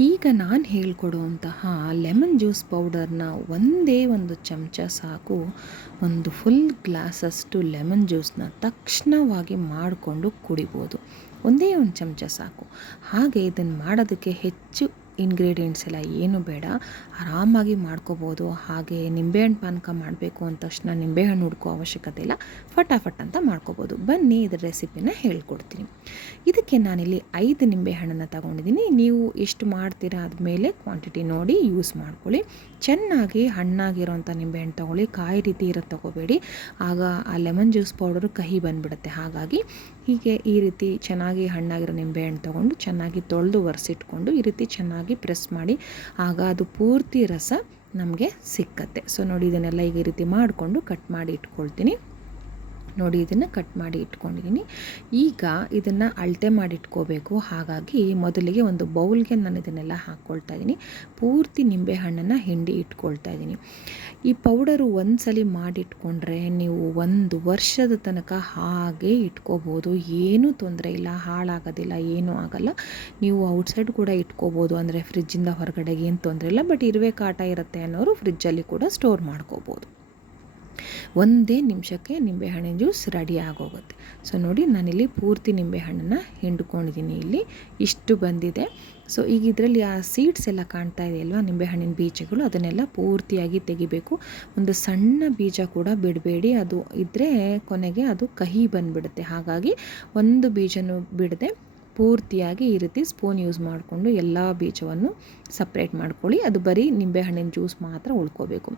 ಈಗ ನಾನು ಹೇಳ್ಕೊಡುವಂತಹ lemon juice ಪೌಡರ್ನ ಒಂದೇ ಒಂದು ಚಮಚ ಸಾಕು. ಒಂದು ಫುಲ್ ಗ್ಲಾಸಷ್ಟು ಲೆಮನ್ ಜ್ಯೂಸನ್ನ ತಕ್ಷಣವಾಗಿ ಮಾಡಿಕೊಂಡು ಕುಡಿಬೋದು. ಒಂದೇ ಒಂದು ಚಮಚ ಸಾಕು. ಹಾಗೆ ಇದನ್ನು ಮಾಡೋದಕ್ಕೆ ಹೆಚ್ಚು ಇಂಗ್ರೀಡಿಯೆಂಟ್ಸ್ ಎಲ್ಲ ಏನು ಬೇಡ, ಆರಾಮಾಗಿ ಮಾಡ್ಕೋಬೋದು. ಹಾಗೆ ನಿಂಬೆಹಣ್ಣು ಪಾನಕ ಮಾಡಬೇಕು ಅಂದ ತಕ್ಷಣ ನಿಂಬೆಹಣ್ಣು ಹುಡ್ಕೋ ಅವಶ್ಯಕತೆ ಇಲ್ಲ, ಫಟಾಫಟ್ ಅಂತ ಮಾಡ್ಕೋಬೋದು. ಬನ್ನಿ ಇದರ ರೆಸಿಪಿನ ಹೇಳ್ಕೊಡ್ತೀನಿ. ಇದಕ್ಕೆ ನಾನಿಲ್ಲಿ ಐದು ನಿಂಬೆಹಣ್ಣನ್ನು ತಗೊಂಡಿದ್ದೀನಿ. ನೀವು ಎಷ್ಟು ಮಾಡ್ತೀರಾ ಆದಮೇಲೆ ಕ್ವಾಂಟಿಟಿ ನೋಡಿ ಯೂಸ್ ಮಾಡ್ಕೊಳ್ಳಿ. ಚೆನ್ನಾಗಿ ಹಣ್ಣಾಗಿರೋಂಥ ನಿಂಬೆಹಣ್ಣು ತೊಗೊಳ್ಳಿ. ಕಾಯಿ ರೀತಿ ಇರೋದು ತಗೋಬೇಡಿ. ಆಗ ಆ ಲೆಮನ್ ಜ್ಯೂಸ್ ಪೌಡರ್ ಕಹಿ ಬಂದುಬಿಡುತ್ತೆ. ಹಾಗಾಗಿ ಹೀಗೆ ಈ ರೀತಿ ಚೆನ್ನಾಗಿ ಹಣ್ಣಾಗಿರೋ ನಿಂಬೆಹಣ್ಣು ತೊಗೊಂಡು ಚೆನ್ನಾಗಿ ತೊಳೆದು ಒರೆಸಿಟ್ಕೊಂಡು ಈ ರೀತಿ ಚೆನ್ನಾಗಿ ಪ್ರೆಸ್ ಮಾಡಿ, ಆಗ ಅದು ಪೂರ್ತಿ ರಸ ನಮಗೆ ಸಿಕ್ಕತ್ತೆ. ಸೊ ನೋಡಿ, ಇದನ್ನೆಲ್ಲ ಈಗ ಈ ರೀತಿ ಮಾಡಿಕೊಂಡು ಕಟ್ ಮಾಡಿ ಇಟ್ಕೊಳ್ತೀನಿ. ನೋಡಿ ಇದನ್ನು ಕಟ್ ಮಾಡಿ ಇಟ್ಕೊಂಡಿದ್ದೀನಿ ಈಗ ಇದನ್ನು ಅಳತೆ ಮಾಡಿ ಇಟ್ಕೋಬೇಕು. ಹಾಗಾಗಿ ಮೊದಲಿಗೆ ಒಂದು ಬೌಲ್ಗೆ ನಾನು ಇದನ್ನೆಲ್ಲ ಹಾಕ್ಕೊಳ್ತಾ ಇದ್ದೀನಿ ಪೂರ್ತಿ ನಿಂಬೆಹಣ್ಣನ್ನು ಹಿಂಡಿ ಇಟ್ಕೊಳ್ತಾ ಇದ್ದೀನಿ ಈ ಪೌಡರು ಒಂದು ಸಲ ಮಾಡಿಟ್ಕೊಂಡ್ರೆ ನೀವು ಒಂದು ವರ್ಷದ ತನಕ ಹಾಗೆ ಇಟ್ಕೋಬೋದು. ಏನೂ ತೊಂದರೆ ಇಲ್ಲ, ಹಾಳಾಗೋದಿಲ್ಲ, ಏನೂ ಆಗಲ್ಲ. ನೀವು ಔಟ್ಸೈಡ್ ಕೂಡ ಇಟ್ಕೋಬೋದು. ಅಂದರೆ ಫ್ರಿಜ್ಜಿಂದ ಹೊರಗಡೆಗೆ ಏನು ತೊಂದರೆ ಇಲ್ಲ. ಬಟ್ ಇರುವೆ ಕಾಟ ಇರುತ್ತೆ ಅನ್ನೋರು ಫ್ರಿಜ್ಜಲ್ಲಿ ಕೂಡ ಸ್ಟೋರ್ ಮಾಡ್ಕೋಬೋದು. ಒಂದೇ ನಿಮಿಷಕ್ಕೆ ನಿಂಬೆಹಣ್ಣಿನ ಜ್ಯೂಸ್ ರೆಡಿ ಆಗೋಗುತ್ತೆ. ಸೊ ನೋಡಿ, ನಾನಿಲ್ಲಿ ಪೂರ್ತಿ ನಿಂಬೆಹಣ್ಣನ್ನು ಹಿಂಡ್ಕೊಂಡಿದ್ದೀನಿ ಇಲ್ಲಿ. ಇಷ್ಟು ಬಂದಿದೆ. ಸೊ ಈಗ ಇದರಲ್ಲಿ ಆ ಸೀಡ್ಸ್ ಎಲ್ಲ ಕಾಣ್ತಾ ಇದೆ ಅಲ್ವಾ? ನಿಂಬೆಹಣ್ಣಿನ ಬೀಜಗಳು, ಅದನ್ನೆಲ್ಲ ಪೂರ್ತಿಯಾಗಿ ತೆಗಿಬೇಕು. ಒಂದು ಸಣ್ಣ ಬೀಜ ಕೂಡ ಬಿಡಬೇಡಿ. ಅದು ಇದ್ದರೆ ಕೊನೆಗೆ ಅದು ಕಹಿ ಬಂದುಬಿಡುತ್ತೆ. ಹಾಗಾಗಿ ಒಂದು ಬೀಜನೂ ಬಿಡದೆ ಪೂರ್ತಿಯಾಗಿ ಈ ರೀತಿ ಸ್ಪೂನ್ ಯೂಸ್ ಮಾಡಿಕೊಂಡು ಎಲ್ಲ ಬೀಜವನ್ನು ಸಪ್ರೇಟ್ ಮಾಡ್ಕೊಳ್ಳಿ. ಅದು ಬರೀ ನಿಂಬೆಹಣ್ಣಿನ ಜ್ಯೂಸ್ ಮಾತ್ರ ಉಳ್ಕೋಬೇಕು.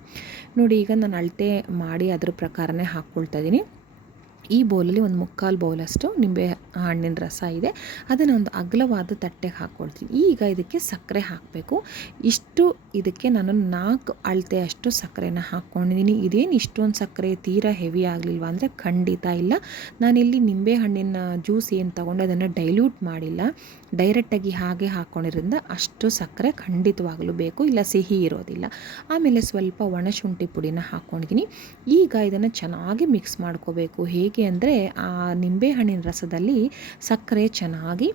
ನೋಡಿ, ಈಗ ನಾನು ಅಳತೆ ಮಾಡಿ ಅದ್ರ ಪ್ರಕಾರನೇ ಹಾಕ್ಕೊಳ್ತಾ ಇದ್ದೀನಿ. ಈ ಬೌಲಲ್ಲಿ ಒಂದು ಮುಕ್ಕಾಲು ಬೌಲಷ್ಟು ನಿಂಬೆ ಹಣ್ಣಿನ ರಸ ಇದೆ. ಅದನ್ನು ಒಂದು ಅಗಲವಾದ ತಟ್ಟೆಗೆ ಹಾಕ್ಕೊಳ್ತೀನಿ ಈಗ ಇದಕ್ಕೆ ಸಕ್ಕರೆ ಹಾಕಬೇಕು. ಇಷ್ಟು ಇದಕ್ಕೆ ನಾನು ನಾಲ್ಕು ಅಳತೆಯಷ್ಟು ಸಕ್ಕರೆನ ಹಾಕ್ಕೊಂಡಿದ್ದೀನಿ ಇದೇನು ಇಷ್ಟೊಂದು ಸಕ್ಕರೆ ತೀರಾ ಹೆವಿ ಆಗಲಿಲ್ವ ಅಂದರೆ ಖಂಡಿತ ಇಲ್ಲ. ನಾನಿಲ್ಲಿ ನಿಂಬೆ ಹಣ್ಣಿನ ಜ್ಯೂಸ್ ಏನು ತೊಗೊಂಡು ಅದನ್ನು ಡೈಲ್ಯೂಟ್ ಮಾಡಿಲ್ಲ. ಡೈರೆಕ್ಟಾಗಿ ಹಾಗೆ ಹಾಕ್ಕೊಂಡಿರೋದ್ರಿಂದ ಅಷ್ಟು ಸಕ್ಕರೆ ಖಂಡಿತವಾಗಲೂ ಬೇಕು. ಇಲ್ಲ ಸಿಹಿ ಇರೋದಿಲ್ಲ. ಆಮೇಲೆ ಸ್ವಲ್ಪ ಒಣಶುಂಠಿ ಪುಡಿನ ಹಾಕ್ಕೊಂಡಿದ್ದೀನಿ ಈಗ ಇದನ್ನು ಚೆನ್ನಾಗಿ ಮಿಕ್ಸ್ ಮಾಡ್ಕೋಬೇಕು. ಹೇಗೆ ಅಂದರೆ ಆ ನಿಂಬೆ ಹಣ್ಣಿನ ರಸದಲ್ಲಿ ಸಕ್ಕರೆ ಚೆನ್ನಾಗಿ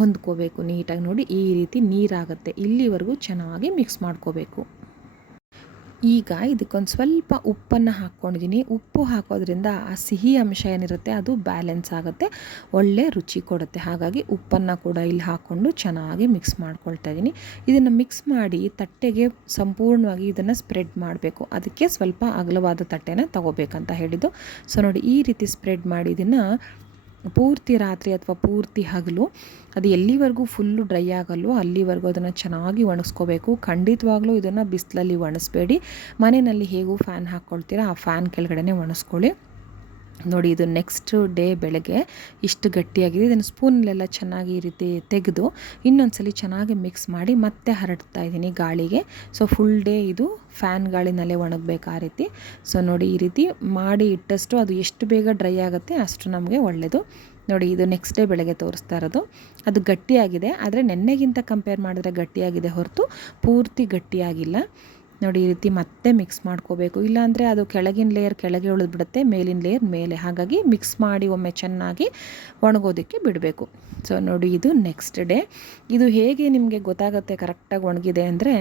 ಹೊಂದ್ಕೋಬೇಕು. ನೀಟಾಗಿ ನೋಡಿ, ಈ ರೀತಿ ನೀರಾಗುತ್ತೆ. ಇಲ್ಲಿವರೆಗೂ ಚೆನ್ನಾಗಿ ಮಿಕ್ಸ್ ಮಾಡ್ಕೋಬೇಕು. ಈಗ ಇದಕ್ಕೊಂದು ಸ್ವಲ್ಪ ಉಪ್ಪನ್ನು ಹಾಕ್ಕೊಂಡಿದ್ದೀನಿ. ಉಪ್ಪು ಹಾಕೋದ್ರಿಂದ ಆ ಸಿಹಿ ಅಂಶ ಏನಿರುತ್ತೆ, ಅದು ಬ್ಯಾಲೆನ್ಸ್ ಆಗುತ್ತೆ. ಒಳ್ಳೆ ರುಚಿ ಕೊಡುತ್ತೆ. ಹಾಗಾಗಿ ಉಪ್ಪನ್ನು ಕೂಡ ಇಲ್ಲಿ ಹಾಕ್ಕೊಂಡು ಚೆನ್ನಾಗಿ ಮಿಕ್ಸ್ ಮಾಡ್ಕೊಳ್ತಾ ಇದ್ದೀನಿ. ಇದನ್ನು ಮಿಕ್ಸ್ ಮಾಡಿ ತಟ್ಟೆಗೆ ಸಂಪೂರ್ಣವಾಗಿ ಇದನ್ನು ಸ್ಪ್ರೆಡ್ ಮಾಡಬೇಕು. ಅದಕ್ಕೆ ಸ್ವಲ್ಪ ಅಗಲವಾದ ತಟ್ಟೆನ ತಗೋಬೇಕಂತ ಹೇಳಿದ್ದು. ಸೊ ನೋಡಿ, ಈ ರೀತಿ ಸ್ಪ್ರೆಡ್ ಮಾಡಿ ಇದನ್ನು ಪೂರ್ತಿ ರಾತ್ರಿ ಅಥವಾ ಪೂರ್ತಿ ಹಗಲು, ಅದು ಎಲ್ಲಿವರೆಗೂ ಫುಲ್ಲು ಡ್ರೈ ಆಗಲ್ಲೋ ಅಲ್ಲಿವರೆಗೂ ಅದನ್ನು ಚೆನ್ನಾಗಿ ಒಣಗಿಸ್ಕೋಬೇಕು. ಖಂಡಿತವಾಗ್ಲೂ ಇದನ್ನು ಬಿಸಿಲಲ್ಲಿ ಒಣಗಿಸ್ಬೇಡಿ ಮನೆಯಲ್ಲಿ ಹೇಗೂ ಫ್ಯಾನ್ ಹಾಕ್ಕೊಳ್ತೀರಾ ಆ ಫ್ಯಾನ್ ಕೆಳಗಡೆ ಒಣಗಿಸ್ಕೊಳ್ಳಿ ನೋಡಿ, ಇದು ನೆಕ್ಸ್ಟ್ ಡೇ ಬೆಳಗ್ಗೆ ಇಷ್ಟು ಗಟ್ಟಿಯಾಗಿದೆ. ಇದನ್ನು ಸ್ಪೂನಲ್ಲೆಲ್ಲ ಚೆನ್ನಾಗಿ ಈ ರೀತಿ ತೆಗೆದು ಇನ್ನೊಂದ್ಸಲಿ ಚೆನ್ನಾಗಿ ಮಿಕ್ಸ್ ಮಾಡಿ ಮತ್ತೆ ಹರಡ್ತಾ ಇದ್ದೀನಿ ಗಾಳಿಗೆ. ಸೊ ಫುಲ್ ಡೇ ಇದು ಫ್ಯಾನ್ ಗಾಳಿನಲ್ಲೇ ಒಣಗಬೇಕು ಆ ರೀತಿ. ಸೊ ನೋಡಿ, ಈ ರೀತಿ ಮಾಡಿ ಇಟ್ಟಷ್ಟು ಅದು ಎಷ್ಟು ಬೇಗ ಡ್ರೈ ಆಗುತ್ತೆ ಅಷ್ಟು ನಮಗೆ ಒಳ್ಳೆಯದು ನೋಡಿ, ಇದು ನೆಕ್ಸ್ಟ್ ಡೇ ಬೆಳಗ್ಗೆ ತೋರಿಸ್ತಾ ಇರೋದು. ಅದು ಗಟ್ಟಿಯಾಗಿದೆ, ಆದರೆ ನೆನ್ನೆಗಿಂತ ಕಂಪೇರ್ ಮಾಡಿದ್ರೆ ಗಟ್ಟಿಯಾಗಿದೆ ಹೊರತು ಪೂರ್ತಿ ಗಟ್ಟಿಯಾಗಿಲ್ಲ. ನೋಡಿ ಈ ರೀತಿ ಮತ್ತೆ ಮಿಕ್ಸ್ ಮಾಡ್ಕೋಬೇಕು. ಇಲ್ಲಾಂದರೆ ಅದು ಕೆಳಗಿನ ಲೇಯರ್ ಕೆಳಗೆ ಉಳಿದ್ಬಿಡುತ್ತೆ, ಮೇಲಿನ ಲೇಯರ್ ಮೇಲೆ. ಹಾಗಾಗಿ ಮಿಕ್ಸ್ ಮಾಡಿ ಒಮ್ಮೆ ಚೆನ್ನಾಗಿ ಒಣಗೋದಕ್ಕೆ ಬಿಡಬೇಕು. ಸೊ ನೋಡಿ ಇದು ನೆಕ್ಸ್ಟ್ ಡೇ ಇದು ಹೇಗೆ ನಿಮಗೆ ಗೊತ್ತಾಗುತ್ತೆ ಕರೆಕ್ಟಾಗಿ ಒಣಗಿದೆ ಅಂದರೆ,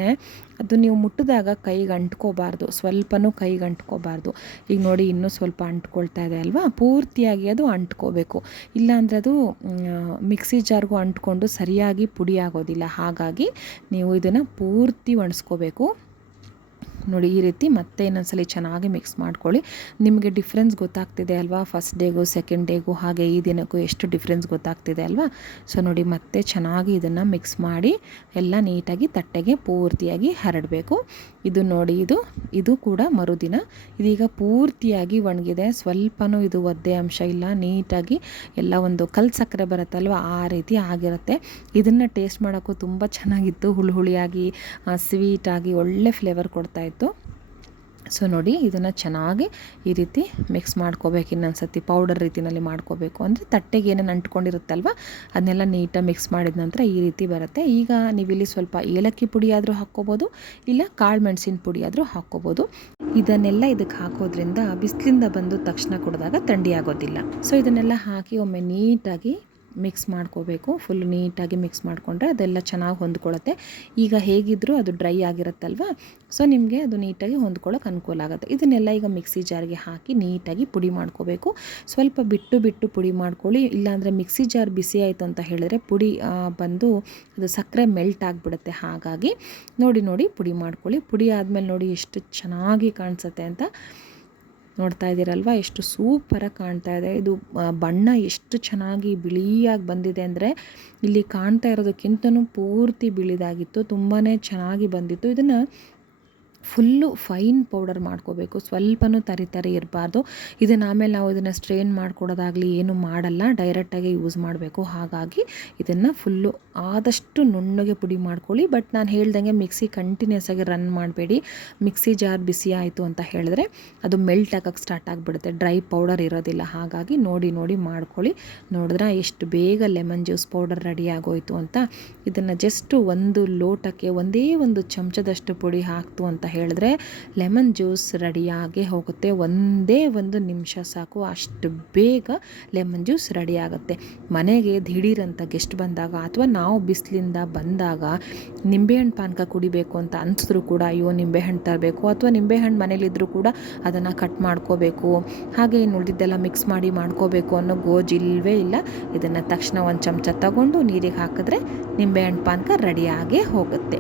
ಅದು ನೀವು ಮುಟ್ಟಿದಾಗ ಕೈಗೆ ಅಂಟ್ಕೋಬಾರ್ದು. ಸ್ವಲ್ಪನೂ ಕೈಗೆ ಅಂಟ್ಕೋಬಾರ್ದು. ಈಗ ನೋಡಿ ಇನ್ನೂ ಸ್ವಲ್ಪ ಅಂಟ್ಕೊಳ್ತಾ ಇದೆ ಅಲ್ವಾ? ಪೂರ್ತಿಯಾಗಿ ಅದು ಅಂಟ್ಕೋಬೇಕು. ಇಲ್ಲಾಂದರೆ ಅದು ಮಿಕ್ಸಿ ಜಾರ್ಗೂ ಅಂಟ್ಕೊಂಡು ಸರಿಯಾಗಿ ಪುಡಿ ಆಗೋದಿಲ್ಲ. ಹಾಗಾಗಿ ನೀವು ಇದನ್ನು ಪೂರ್ತಿ ಒಣಸ್ಕೋಬೇಕು. ನೋಡಿ ಈ ರೀತಿ ಮತ್ತೆ ಇನ್ನೊಂದ್ಸಲಿ ಚೆನ್ನಾಗಿ ಮಿಕ್ಸ್ ಮಾಡ್ಕೊಳ್ಳಿ. ನಿಮಗೆ ಡಿಫ್ರೆನ್ಸ್ ಗೊತ್ತಾಗ್ತಿದೆ ಅಲ್ವಾ? ಫಸ್ಟ್ ಡೇಗೂ ಸೆಕೆಂಡ್ ಡೇಗೂ ಹಾಗೆ ಈ ದಿನಕ್ಕೂ ಎಷ್ಟು ಡಿಫ್ರೆನ್ಸ್ ಗೊತ್ತಾಗ್ತಿದೆ ಅಲ್ವಾ? ಸೊ ನೋಡಿ ಮತ್ತೆ ಚೆನ್ನಾಗಿ ಇದನ್ನು ಮಿಕ್ಸ್ ಮಾಡಿ ಎಲ್ಲ ನೀಟಾಗಿ ತಟ್ಟೆಗೆ ಪೂರ್ತಿಯಾಗಿ ಹರಡಬೇಕು. ಇದು ನೋಡಿ, ಇದು ಇದು ಕೂಡ ಮರುದಿನ. ಇದೀಗ ಪೂರ್ತಿಯಾಗಿ ಒಣಗಿದೆ. ಸ್ವಲ್ಪನೂ ಇದು ಒದ್ದೆ ಅಂಶ ಇಲ್ಲ. ನೀಟಾಗಿ ಎಲ್ಲ ಒಂದು ಕಲ್ ಸಕ್ಕರೆ ಬರುತ್ತಲ್ವ? ಆ ರೀತಿ ಆಗಿರುತ್ತೆ. ಇದನ್ನು ಟೇಸ್ಟ್ ಮಾಡೋಕ್ಕೂ ತುಂಬ ಚೆನ್ನಾಗಿತ್ತು. ಹುಳಿ ಹುಳಿಯಾಗಿ ಸ್ವೀಟಾಗಿ ಒಳ್ಳೆ ಫ್ಲೇವರ್ ಕೊಡ್ತಾಯಿತ್ತು ಸೊ ನೋಡಿ ಇದನ್ನು ಚೆನ್ನಾಗಿ ಈ ರೀತಿ ಮಿಕ್ಸ್ ಮಾಡ್ಕೋಬೇಕು. ಇನ್ನೊಂದು ಸತಿ ಪೌಡರ್ ರೀತಿಯಲ್ಲಿ ಮಾಡ್ಕೋಬೇಕು. ಅಂದರೆ ತಟ್ಟೆಗೆ ಏನೇನು ಅಂಟ್ಕೊಂಡಿರುತ್ತಲ್ವ, ಅದನ್ನೆಲ್ಲ ನೀಟಾಗಿ ಮಿಕ್ಸ್ ಮಾಡಿದ ನಂತರ ಈ ರೀತಿ ಬರುತ್ತೆ. ಈಗ ನೀವಿಲ್ಲಿ ಸ್ವಲ್ಪ ಏಲಕ್ಕಿ ಪುಡಿ ಆದರೂ ಹಾಕ್ಕೋಬೋದು, ಇಲ್ಲ ಕಾಳು ಮೆಣಸಿನ ಪುಡಿ ಹಾಕ್ಕೋಬೋದು. ಇದನ್ನೆಲ್ಲ ಇದಕ್ಕೆ ಹಾಕೋದ್ರಿಂದ ಬಿಸಿಲಿಂದ ಬಂದು ತಕ್ಷಣ ಕುಡಿದಾಗ ಥಂಡಿ ಆಗೋದಿಲ್ಲ. ಸೊ ಇದನ್ನೆಲ್ಲ ಹಾಕಿ ಒಮ್ಮೆ ನೀಟಾಗಿ ಮಿಕ್ಸ್ ಮಾಡ್ಕೋಬೇಕು. ಫುಲ್ ನೀಟಾಗಿ ಮಿಕ್ಸ್ ಮಾಡಿಕೊಂಡ್ರೆ ಅದೆಲ್ಲ ಚೆನ್ನಾಗಿ ಹೊಂದ್ಕೊಳ್ಳುತ್ತೆ. ಈಗ ಹೇಗಿದ್ದರೂ ಅದು ಡ್ರೈ ಆಗಿರುತ್ತಲ್ವ? ಸೊ ನಿಮಗೆ ಅದು ನೀಟಾಗಿ ಹೊಂದ್ಕೊಳ್ಳೋಕೆ ಅನುಕೂಲ ಆಗುತ್ತೆ. ಇದನ್ನೆಲ್ಲ ಈಗ ಮಿಕ್ಸಿ ಜಾರ್ಗೆ ಹಾಕಿ ನೀಟಾಗಿ ಪುಡಿ ಮಾಡ್ಕೋಬೇಕು. ಸ್ವಲ್ಪ ಬಿಟ್ಟು ಬಿಟ್ಟು ಪುಡಿ ಮಾಡ್ಕೊಳ್ಳಿ. ಇಲ್ಲಾಂದರೆ ಮಿಕ್ಸಿ ಜಾರ್ ಬಿಸಿ ಆಯಿತು ಅಂತ ಹೇಳಿದ್ರೆ ಪುಡಿ ಬಂದು ಅದು ಸಕ್ಕರೆ ಮೆಲ್ಟ್ ಆಗಿಬಿಡುತ್ತೆ. ಹಾಗಾಗಿ ನೋಡಿ ನೋಡಿ ಪುಡಿ ಮಾಡ್ಕೊಳ್ಳಿ. ಪುಡಿ ಆದಮೇಲೆ ನೋಡಿ ಎಷ್ಟು ಚೆನ್ನಾಗಿ ಕಾಣಿಸುತ್ತೆ ಅಂತ. ನೋಡ್ತಾ ಇದ್ದೀರಲ್ವ? ಎಷ್ಟು ಸೂಪರಾಗಿ ಕಾಣ್ತಾ ಇದೆ. ಇದು ಬಣ್ಣ ಎಷ್ಟು ಚೆನ್ನಾಗಿ ಬಿಳಿಯಾಗಿ ಬಂದಿದೆ ಅಂದರೆ ಇಲ್ಲಿ ಕಾಣ್ತಾ ಇರೋದಕ್ಕಿಂತನೂ ಪೂರ್ತಿ ಬಿಳಿದಾಗಿತ್ತು. ತುಂಬಾ ಚೆನ್ನಾಗಿ ಬಂದಿತ್ತು. ಇದನ್ನು ಫುಲ್ಲು ಫೈನ್ ಪೌಡರ್ ಮಾಡ್ಕೋಬೇಕು. ಸ್ವಲ್ಪನೂ ತರಿ ತರಿ ಇರಬಾರ್ದು. ಇದನ್ನು ಆಮೇಲೆ ನಾವು ಇದನ್ನು ಸ್ಟ್ರೈನ್ ಮಾಡ್ಕೊಡೋದಾಗಲಿ ಏನು ಮಾಡಲ್ಲ. ಡೈರೆಕ್ಟಾಗಿ ಯೂಸ್ ಮಾಡಬೇಕು. ಹಾಗಾಗಿ ಇದನ್ನು ಫುಲ್ಲು ಆದಷ್ಟು ನುಣ್ಣಗೆ ಪುಡಿ ಮಾಡ್ಕೊಳ್ಳಿ. ಬಟ್ ನಾನು ಹೇಳ್ದಂಗೆ ಮಿಕ್ಸಿ ಕಂಟಿನ್ಯೂಸ್ ಆಗಿ ರನ್ ಮಾಡಬೇಡಿ. ಮಿಕ್ಸಿ ಜಾರ್ ಬಿಸಿ ಆಯಿತು ಅಂತ ಹೇಳಿದ್ರೆ ಅದು ಮೆಲ್ಟ್ ಆಗೋಕ್ಕೆ ಸ್ಟಾರ್ಟ್ ಆಗಿಬಿಡುತ್ತೆ. ಡ್ರೈ ಪೌಡರ್ ಇರೋದಿಲ್ಲ. ಹಾಗಾಗಿ ನೋಡಿ ನೋಡಿ ಮಾಡ್ಕೊಳ್ಳಿ. ನೋಡಿದ್ರೆ ಎಷ್ಟು ಬೇಗ ಲೆಮನ್ ಜ್ಯೂಸ್ ಪೌಡರ್ ರೆಡಿ ಆಗೋಯಿತು ಅಂತ. ಇದನ್ನು ಜಸ್ಟು ಒಂದು ಲೋಟಕ್ಕೆ ಒಂದೇ ಒಂದು ಚಮಚದಷ್ಟು ಪುಡಿ ಹಾಕ್ತು ಅಂತ ಹೇಳಿದ್ರೆ ಲೆಮನ್ ಜ್ಯೂಸ್ ರೆಡಿಯಾಗಿ ಹೋಗುತ್ತೆ. ಒಂದೇ ಒಂದು ನಿಮಿಷ ಸಾಕು. ಅಷ್ಟು ಬೇಗ ಲೆಮನ್ ಜ್ಯೂಸ್ ರೆಡಿ ಆಗುತ್ತೆ ಮನೆಗೆ ದಿಢೀರಂತ ಗೆಸ್ಟ್ ಬಂದಾಗ ಅಥವಾ ನಾವು ಬಿಸಿಲಿಂದ ಬಂದಾಗ ನಿಂಬೆಹಣ್ಣು ಪಾನಕ ಕುಡಿಬೇಕು ಅಂತ ಅನಿಸಿದ್ರು ಕೂಡ, ಅಯ್ಯೋ, ನಿಂಬೆಹಣ್ಣು ತರಬೇಕು. ಅಥವಾ ನಿಂಬೆಹಣ್ಣು ಮನೇಲಿದ್ದರೂ ಕೂಡ ಅದನ್ನು ಕಟ್ ಮಾಡ್ಕೋಬೇಕು. ಹಾಗೆ ಇನ್ನು ಉಳಿದಿದ್ದೆಲ್ಲ ಮಿಕ್ಸ್ ಮಾಡಿ ಮಾಡ್ಕೋಬೇಕು ಅನ್ನೋ ಗೋಜ್ ಇಲ್ಲವೇ ಇಲ್ಲ. ಇದನ್ನು ತಕ್ಷಣ ಒಂದು ಚಮಚ ತಗೊಂಡು ನೀರಿಗೆ ಹಾಕಿದ್ರೆ ನಿಂಬೆಹಣ್ಣು ಪಾನಕ ರೆಡಿಯಾಗೇ ಹೋಗುತ್ತೆ.